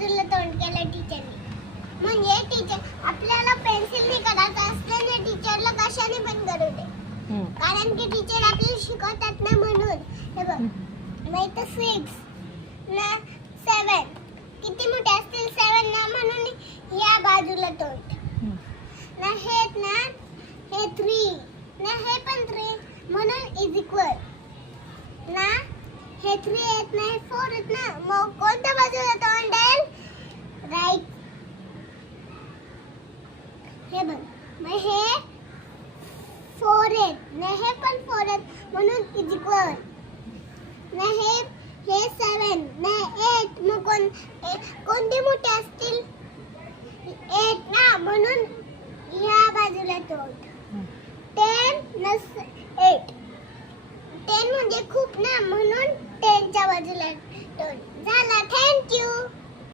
बाजूला तोंड केलं टीचरनी. म्हणजे टीचर आपल्याला पेन्सिलने करायचं असलं ना टीचरला कशाने पण करू दे. कारण की टीचर आपल्याला शिकवतात ना म्हणून. हे बघ मग इथं 6 ना 7 किती मोठे असतील 7 ना म्हणून या बाजूला तोंड ना हे 3 ना हे पण 3 म्हणून इज इक्वल ना हे 3 आहेत ना हे 4 आहेत ना मग कोणत्या बाजूला तोंड आहे राईट. हे बघ मग हे 4 आहेत ना हे पण 4 आहेत म्हणून इज इक्वल ना हे 7 ना 8 मग कोणते मोठे असतील 8 ना म्हणून या बाजूला तोंड. 10 ना 8 10 म्हणजे खूप ना म्हणून 10 च्या बाजूला